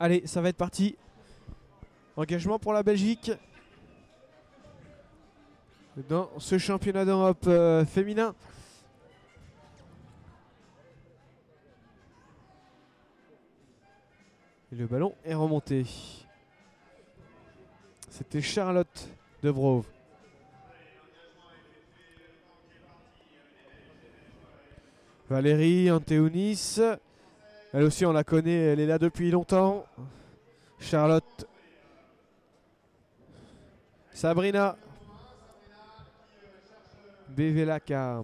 Allez, ça va être parti. Engagement pour la Belgique dans ce championnat d'Europe féminin. Et le ballon est remonté. C'était Charlotte De Brauw. Valérie Anteounis. Elle aussi, on la connaît, elle est là depuis longtemps. Charlotte. Sabrina Bevelaka.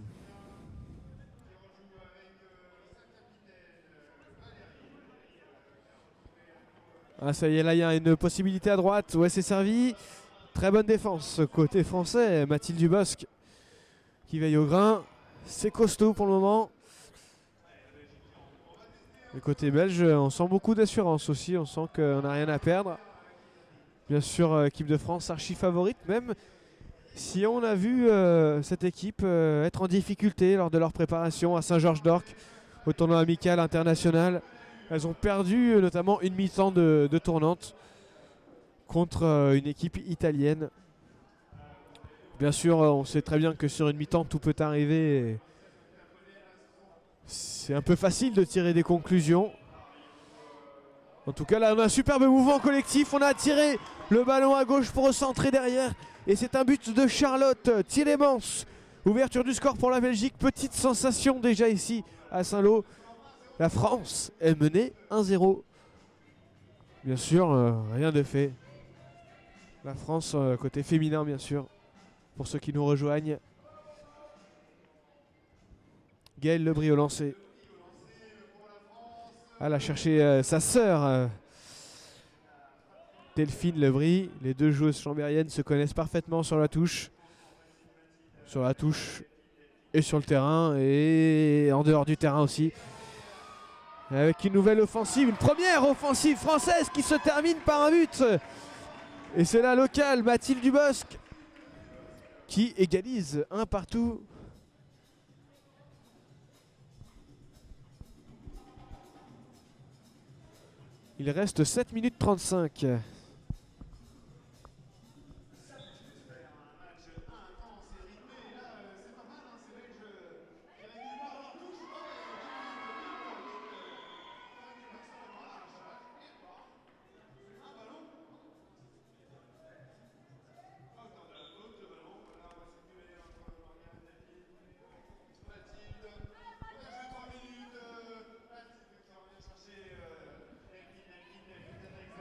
Ah, ça y est, là, il y a une possibilité à droite. Ouais, c'est servi. Très bonne défense côté français. Mathilde Dubosc qui veille au grain. C'est costaud pour le moment. Le côté belge, on sent beaucoup d'assurance aussi. On sent qu'on n'a rien à perdre. Bien sûr, équipe de France archi favorite, même si on a vu cette équipe être en difficulté lors de leur préparation à Saint-Georges-d'Orc au tournoi amical international. Elles ont perdu notamment une mi-temps de tournante contre une équipe italienne. Bien sûr, on sait très bien que sur une mi-temps, tout peut arriver. C'est un peu facile de tirer des conclusions. En tout cas, là, on a un superbe mouvement collectif. On a tiré le ballon à gauche pour recentrer derrière. Et c'est un but de Charlotte Tielemans. Ouverture du score pour la Belgique. Petite sensation déjà ici à Saint-Lô. La France est menée 1-0. Bien sûr, rien de fait. La France, côté féminin, bien sûr. Pour ceux qui nous rejoignent. Gaël Lebris au lancer. Elle a cherché sa sœur. Delphine Lebris. Les deux joueuses chambériennes se connaissent parfaitement sur la touche. Sur la touche et sur le terrain. Et en dehors du terrain aussi. Avec une nouvelle offensive. Une première offensive française qui se termine par un but. Et c'est la locale Mathilde Dubosc qui égalise un partout. Il reste 7 minutes 35.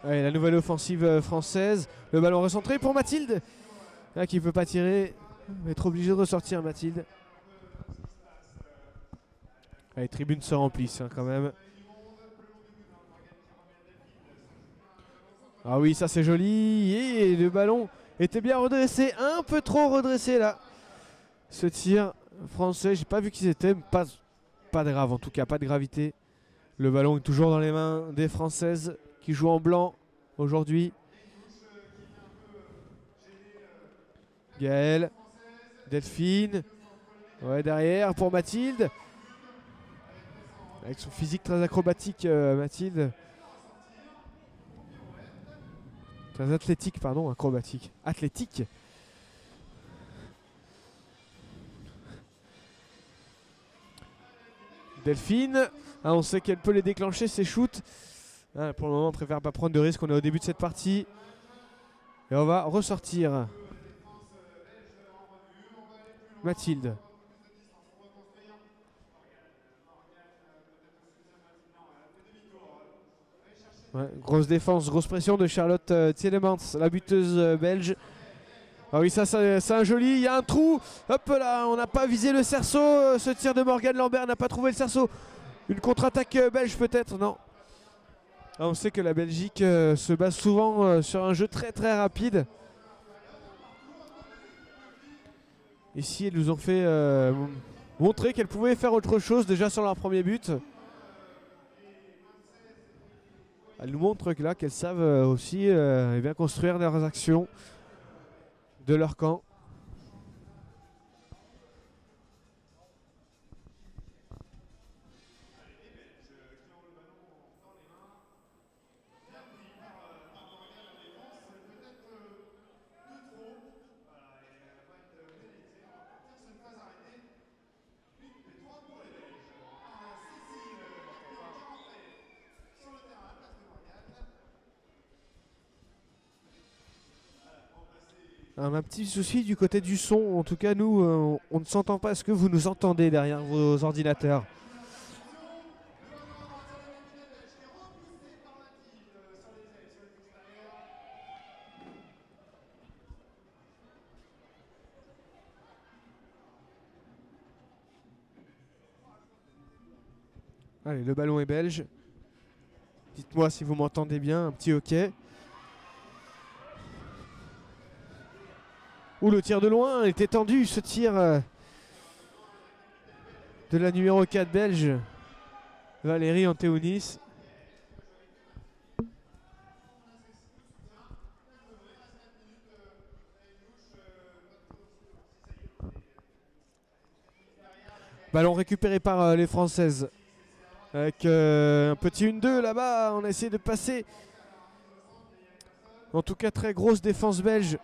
Allez, la nouvelle offensive française. Le ballon recentré pour Mathilde. Là, qui ne peut pas tirer. Elle va être obligée de ressortir, Mathilde. Les tribunes se remplissent quand même. Ah oui, ça c'est joli. Et le ballon était bien redressé. Un peu trop redressé là. Ce tir français, j'ai pas vu qui c'était. Pas de grave, en tout cas, pas de gravité. Le ballon est toujours dans les mains des Françaises qui jouent en blanc aujourd'hui. Gaëlle, Delphine, ouais, derrière pour Mathilde. Avec son physique très acrobatique, Mathilde. Très athlétique, pardon, acrobatique. Athlétique. Delphine, ah, on sait qu'elle peut les déclencher, ses shoots. Ah, pour le moment, on préfère pas prendre de risques. On est au début de cette partie. Et on va ressortir. Mathilde. Ouais, grosse défense, grosse pression de Charlotte Tielemans, la buteuse belge. Ah oui, ça c'est un joli, il y a un trou. Hop là, on n'a pas visé le cerceau. Ce tir de Morgane Lambert n'a pas trouvé le cerceau. Une contre-attaque belge peut-être, non. Ah, on sait que la Belgique se base souvent sur un jeu très très rapide. Ici, elles nous ont fait montrer qu'elles pouvaient faire autre chose déjà sur leur premier but. Elles nous montrent que là qu'elles savent aussi eh bien construire leurs actions de leur camp. On a un petit souci du côté du son. En tout cas, nous, on ne s'entend pas. Est-ce que vous nous entendez derrière vos ordinateurs? Allez, le ballon est belge. Dites-moi si vous m'entendez bien. Un petit hockey. Ouh, le tir de loin était tendu, ce tir de la numéro 4 belge, Valérie Anteounis. Ballon récupéré par les Françaises. Avec un petit 1-2 là-bas, on a essayé de passer. En tout cas, très grosse défense belge.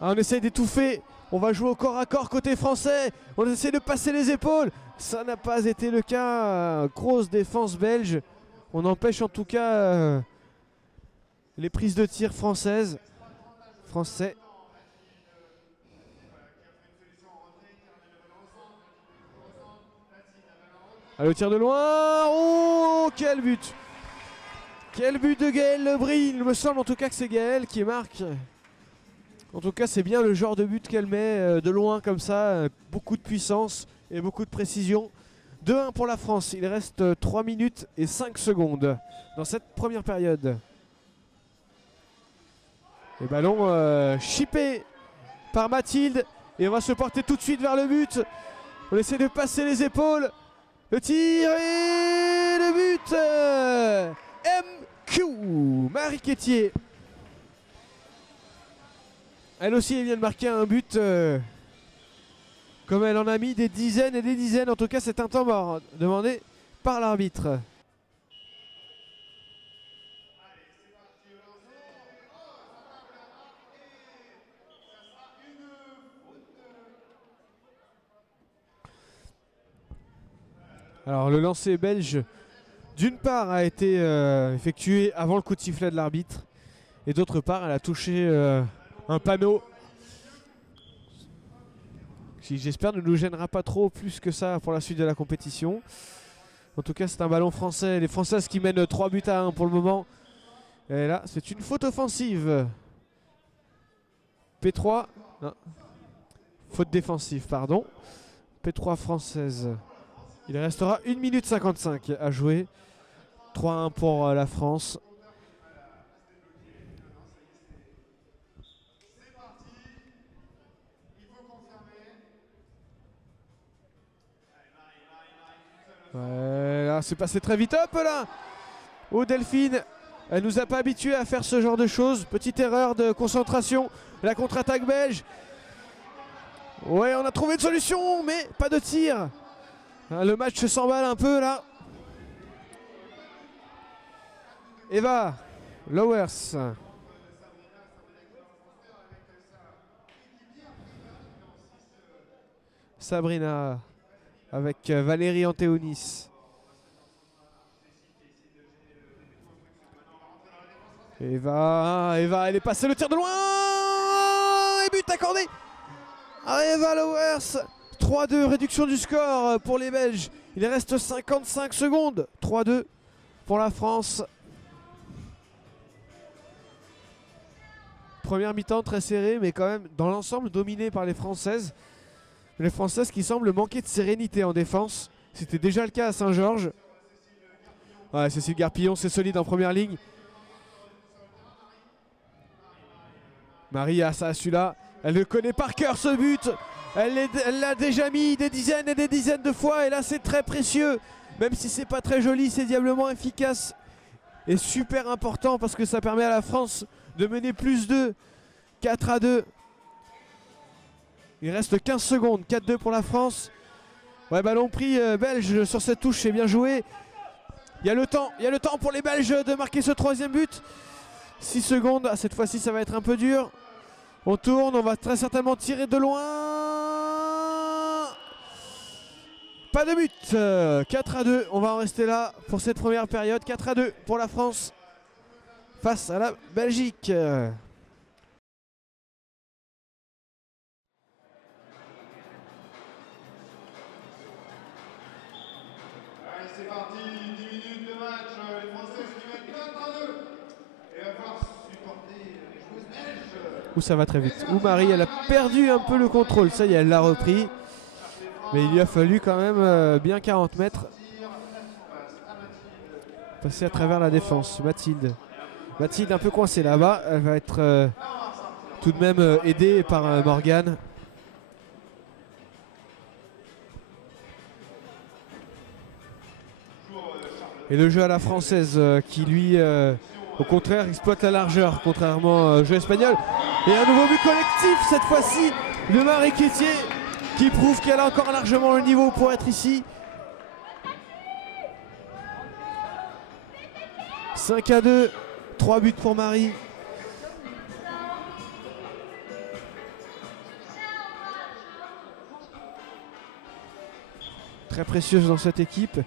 On essaye d'étouffer. On va jouer au corps à corps côté français. On essaie de passer les épaules. Ça n'a pas été le cas. Grosse défense belge. On empêche en tout cas les prises de tir françaises. Français. Ah, le tir de loin. Oh, quel but! Quel but de Gaël Lebris. Il me semble en tout cas que c'est Gaël qui marque. En tout cas, c'est bien le genre de but qu'elle met de loin comme ça. Beaucoup de puissance et beaucoup de précision. 2-1 pour la France. Il reste 3 minutes et 5 secondes dans cette première période. Le ballon chippé par Mathilde. Et on va se porter tout de suite vers le but. On essaie de passer les épaules. Le tir et le but. MQ. Marie Quétier. Elle aussi, elle vient de marquer un but. Comme elle en a mis des dizaines et des dizaines. En tout cas, c'est un temps mort demandé par l'arbitre. Alors, le lancer belge, d'une part, a été effectué avant le coup de sifflet de l'arbitre. Et d'autre part, elle a touché un panneau qui, j'espère, ne nous gênera pas trop plus que ça pour la suite de la compétition. En tout cas, c'est un ballon français. Les Françaises qui mènent 3-1 pour le moment. Et là, c'est une faute offensive. P3. Non. Faute défensive, pardon. P3 française. Il restera 1 minute 55 à jouer. 3-1 pour la France. Ouais, là, c'est passé très vite. Hop là! Oh, Delphine, elle nous a pas habitués à faire ce genre de choses. Petite erreur de concentration. La contre-attaque belge. Ouais, on a trouvé une solution, mais pas de tir. Le match s'emballe un peu là. Eva Lowers. Sabrina avec Valérie Anteounis. Eva, elle est passée, le tir de loin. Et but accordé à Eva Lowers. 3-2, réduction du score pour les Belges. Il reste 55 secondes. 3-2 pour la France. Première mi-temps très serrée, mais quand même dans l'ensemble dominée par les Françaises. Les Françaises qui semblent manquer de sérénité en défense. C'était déjà le cas à Saint-Georges. Ouais, Cécile Garpillon, c'est solide en première ligne. Marie a ça, celui-là. Elle le connaît par cœur, ce but. Elle l'a déjà mis des dizaines et des dizaines de fois. Et là, c'est très précieux. Même si c'est pas très joli, c'est diablement efficace. Et super important parce que ça permet à la France de mener plus de 4-2. Il reste 15 secondes. 4-2 pour la France. Ouais, ballon pris belge sur cette touche. C'est bien joué. Il y a le temps pour les Belges de marquer ce troisième but. 6 secondes. Ah, cette fois-ci, ça va être un peu dur. On tourne. On va très certainement tirer de loin. Pas de but. 4-2. On va en rester là pour cette première période. 4-2 pour la France face à la Belgique. Où ça va très vite. Où Marie, elle a perdu un peu le contrôle. Ça y est, elle l'a repris. Mais il lui a fallu quand même bien 40 mètres. Passer à travers la défense. Mathilde. Mathilde un peu coincée là-bas. Elle va être tout de même aidée par Morgane. Et le jeu à la française qui lui, au contraire, exploite la largeur, contrairement au jeu espagnol. Et un nouveau but collectif cette fois-ci de Marie Quétier qui prouve qu'elle a encore largement le niveau pour être ici. 5-2, 3 buts pour Marie. Très précieuse dans cette équipe.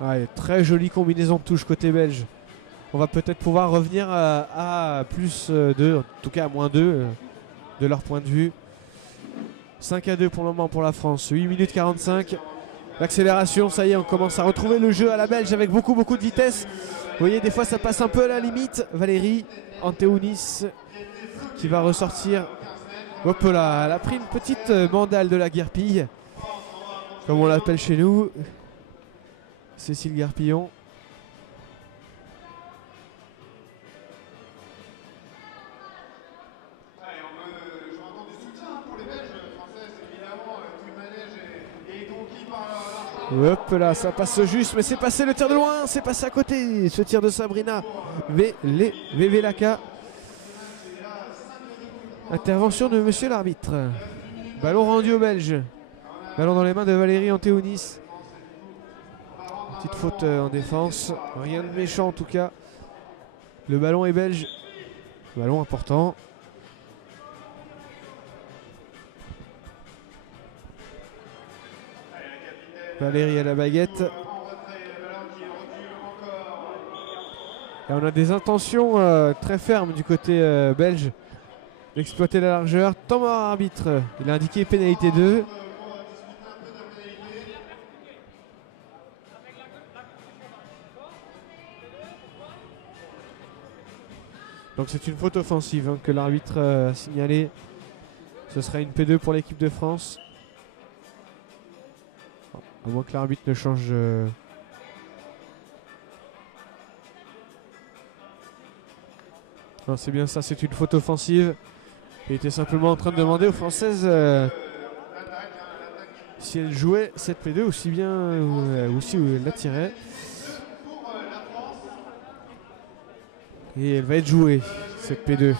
Ouais, très jolie combinaison de touches côté belge. On va peut-être pouvoir revenir à plus 2, en tout cas à moins 2 de leur point de vue. 5-2 pour le moment pour la France. 8 minutes 45. L'accélération, ça y est, on commence à retrouver le jeu à la belge avec beaucoup de vitesse. Vous voyez, des fois ça passe un peu à la limite. Valérie Anteunis qui va ressortir. Hop là, elle a pris une petite mandale de la guerpille, comme on l'appelle chez nous. Cécile Garpillon. Hop là, ça passe juste, mais c'est passé le tir de loin, c'est passé à côté, ce tir de Sabrina Vevelaka. Intervention de monsieur l'arbitre. Ballon rendu aux Belges. Ballon dans les mains de Valérie Anteunis. Petite faute en défense, rien de méchant en tout cas. Le ballon est belge, ballon important. Valérie à la baguette. Et on a des intentions très fermes du côté belge d'exploiter la largeur. Temps mort arbitre, il a indiqué pénalité 2. Donc c'est une faute offensive que l'arbitre a signalée. Ce sera une P2 pour l'équipe de France. À moins que l'arbitre ne change. Non, c'est bien ça, c'est une faute offensive. Il était simplement en train de demander aux Françaises si elles jouaient cette P2 aussi bien ou si elle la tirait. Et elle va être jouée, cette P2.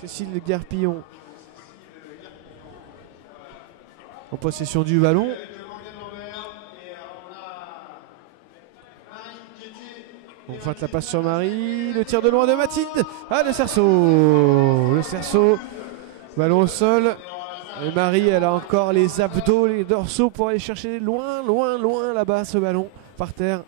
Cécile Garpillon en possession du ballon. On fête la passe sur Marie. Le tir de loin de Mathilde. Ah, le cerceau. Le cerceau. Ballon au sol. Et Marie, elle a encore les abdos, les dorsaux pour aller chercher loin là-bas ce ballon par terre.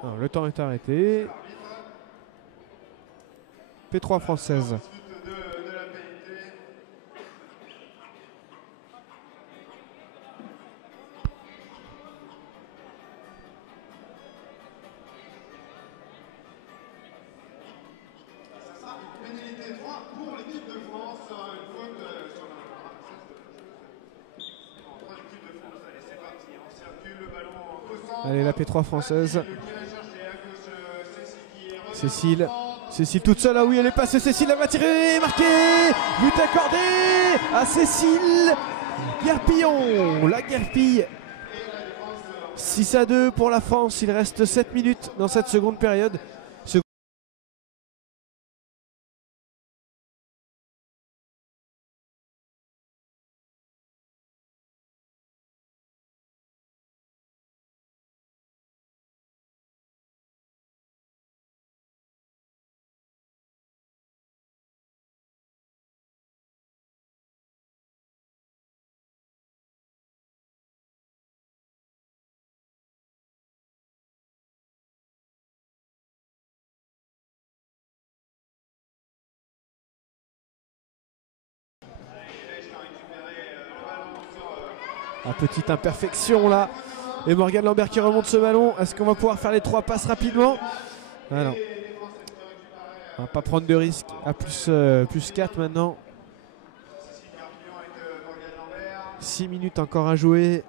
Alors, le temps est arrêté. P3 française. Allez, la P3 française. Cécile. Cécile toute seule, ah oui, elle est passée. Cécile, elle va tirer, marqué. But accordé à Cécile Garpillon. La Guerpille. 6-2 pour la France. Il reste 7 minutes dans cette seconde période. La petite imperfection là. Et Morgan Lambert qui remonte ce ballon. Est-ce qu'on va pouvoir faire les 3 passes rapidement? Ah non. On va pas prendre de risque. À plus 4 maintenant. 6 minutes encore à jouer.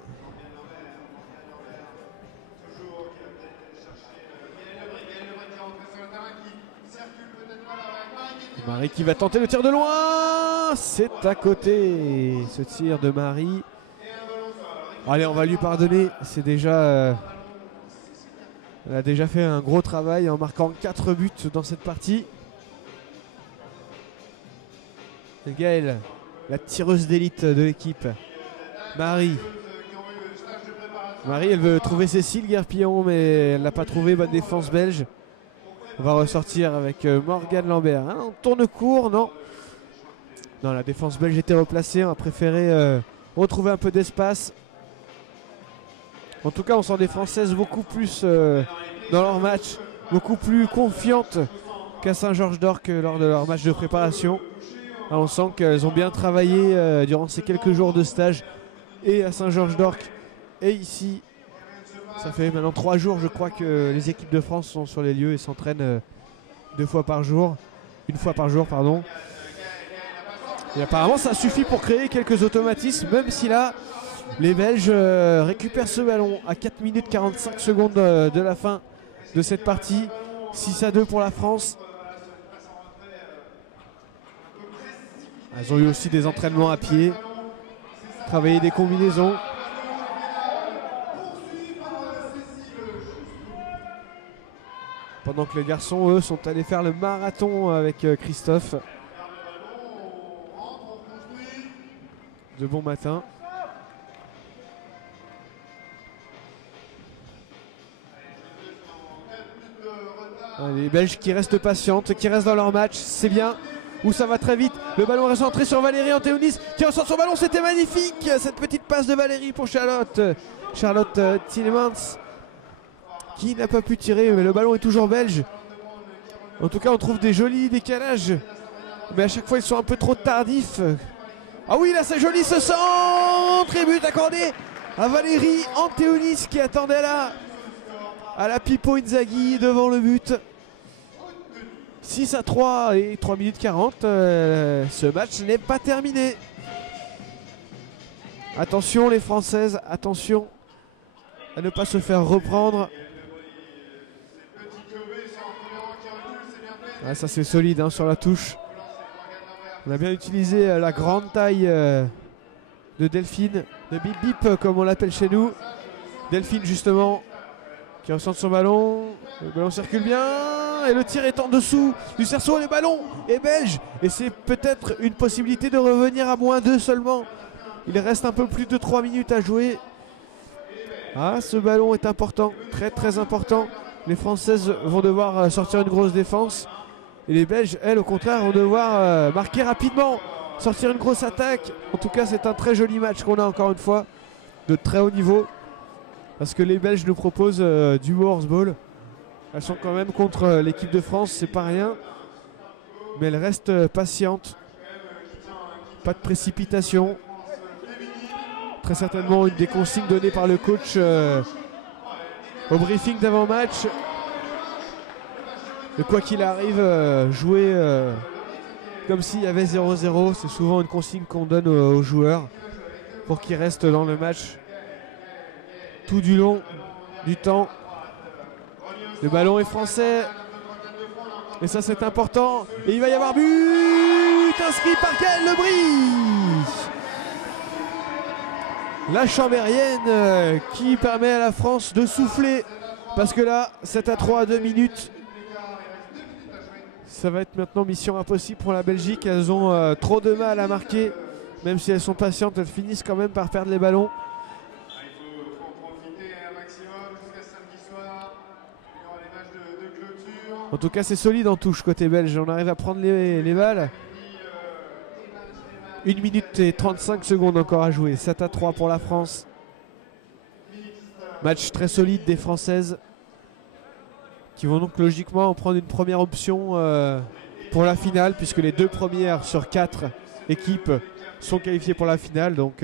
Marie qui va tenter le tir de loin. C'est à côté. Ce tir de Marie. Allez, on va lui pardonner. C'est déjà... elle a déjà fait un gros travail en marquant 4 buts dans cette partie. Et Gaëlle, la tireuse d'élite de l'équipe. Marie, elle veut trouver Cécile Guerpillon, mais elle n'a pas trouvé. Bonne défense belge. On va ressortir avec Morgan Lambert. Hein, on tourne court, non? Non, la défense belge était replacée. On a préféré retrouver un peu d'espace. En tout cas, on sent des Françaises beaucoup plus dans leur match, beaucoup plus confiantes qu'à Saint-Georges-d'Orc lors de leur match de préparation. Alors, on sent qu'elles ont bien travaillé durant ces quelques jours de stage, et à Saint-Georges-d'Orc et ici. Ça fait maintenant 3 jours, je crois, que les équipes de France sont sur les lieux et s'entraînent 2 fois par jour. 1 fois par jour, pardon. Et apparemment, ça suffit pour créer quelques automatismes, même si là, les Belges récupèrent ce ballon à 4 minutes 45 secondes de la fin de cette partie. 6-2 pour la France. Elles ont eu aussi des entraînements à pied, travaillé des combinaisons. Pendant que les garçons, eux, sont allés faire le marathon avec Christophe. De bon matin. Les Belges qui restent patientes, qui restent dans leur match, c'est bien. Où ça va très vite. Le ballon est centré sur Valérie Antéonis qui ressort son ballon. C'était magnifique, cette petite passe de Valérie pour Charlotte. Charlotte Tillemans qui n'a pas pu tirer, mais le ballon est toujours belge. En tout cas, on trouve des jolis décalages, mais à chaque fois ils sont un peu trop tardifs. Ah oui, là c'est joli ce centre, et but accordé à Valérie Antéonis qui attendait là à la Pippo Inzaghi devant le but. 6-3 et 3 minutes 40. Ce match n'est pas terminé. Attention les Françaises, attention à ne pas se faire reprendre. Ah, ça c'est solide hein, sur la touche. On a bien utilisé la grande taille de Delphine, de Bip Bip comme on l'appelle chez nous. Delphine justement qui ressent son ballon. Le ballon circule bien et le tir est en dessous du cerceau. Le ballon est belge et c'est peut-être une possibilité de revenir à -2 seulement. Il reste un peu plus de 3 minutes à jouer. Ah, ce ballon est important, très très important. Les Françaises vont devoir sortir une grosse défense. Et les Belges, elles, au contraire, vont devoir marquer rapidement, sortir une grosse attaque. En tout cas, c'est un très joli match qu'on a encore une fois, de très haut niveau. Parce que les Belges nous proposent du horseball. Elles sont quand même contre l'équipe de France, c'est pas rien. Mais elles restent patientes. Pas de précipitation. Très certainement une des consignes données par le coach au briefing d'avant-match. Et quoi qu'il arrive, jouer comme s'il y avait 0-0, c'est souvent une consigne qu'on donne aux joueurs pour qu'ils restent dans le match tout du long du temps. Le ballon est français et ça c'est important. Et il va y avoir but inscrit par Gaëlle Lebris. La Chambérienne qui permet à la France de souffler parce que là 7-3 à 2 minutes. Ça va être maintenant mission impossible pour la Belgique. Elles ont trop de mal à marquer. Même si elles sont patientes, elles finissent quand même par perdre les ballons. En tout cas, c'est solide en touche côté belge. On arrive à prendre les balles. 1 minute et 35 secondes encore à jouer. 7-3 pour la France. Match très solide des Françaises, qui vont donc logiquement en prendre une première option pour la finale, puisque les 2 premières sur 4 équipes sont qualifiées pour la finale. Donc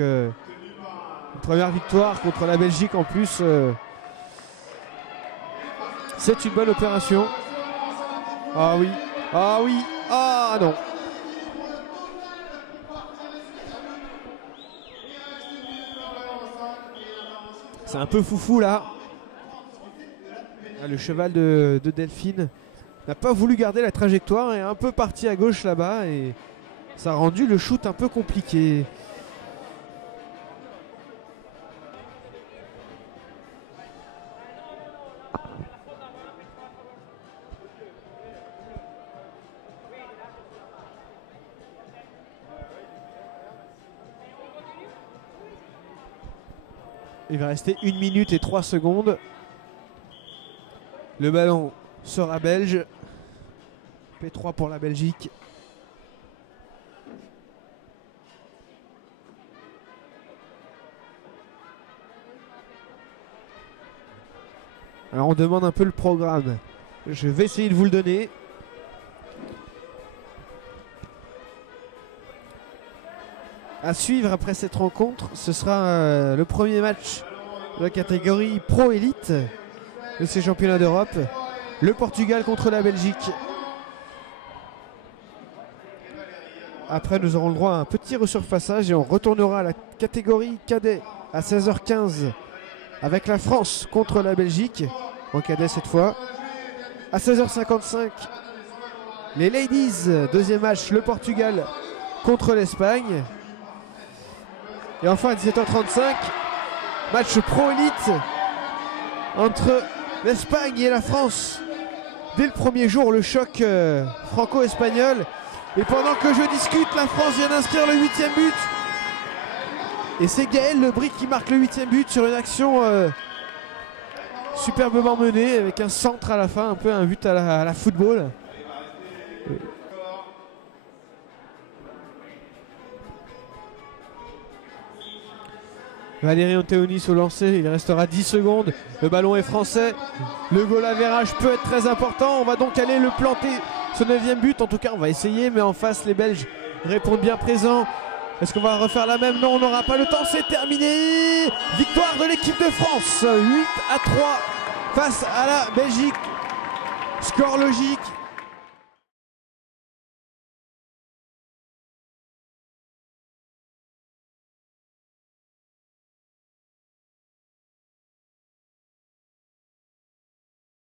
Une première victoire contre la Belgique en plus. C'est une bonne opération. Ah oui, ah oui, ah non. C'est un peu foufou là. Ah, le cheval de Delphine n'a pas voulu garder la trajectoire et est un peu parti à gauche là-bas et ça a rendu le shoot un peu compliqué. Il va rester 1 minute et 3 secondes. Le ballon sera belge. P3 pour la Belgique. Alors on demande un peu le programme. Je vais essayer de vous le donner. À suivre après cette rencontre, ce sera le premier match de la catégorie Pro Élite de ces championnats d'Europe. Le Portugal contre la Belgique. Après, nous aurons le droit à un petit resurfaçage et on retournera à la catégorie cadet à 16h15 avec la France contre la Belgique, en cadet cette fois. À 16h55, les Ladies, deuxième match, le Portugal contre l'Espagne. Et enfin à 17h35, match Pro Élite entre l'Espagne et la France. Dès le premier jour, le choc franco-espagnol. Et pendant que je discute, la France vient d'inscrire le 8e but. Et c'est Gaël Lebris qui marque le 8e but sur une action superbement menée avec un centre à la fin, un peu un but à la football. Valérie Anteonis au lancer, il restera 10 secondes. Le ballon est français. Le goal average peut être très important. On va donc aller le planter, ce 9e but. En tout cas, on va essayer, mais en face, les Belges répondent bien présents. Est-ce qu'on va refaire la même? Non, on n'aura pas le temps. C'est terminé. Victoire de l'équipe de France. 8-3 face à la Belgique. Score logique.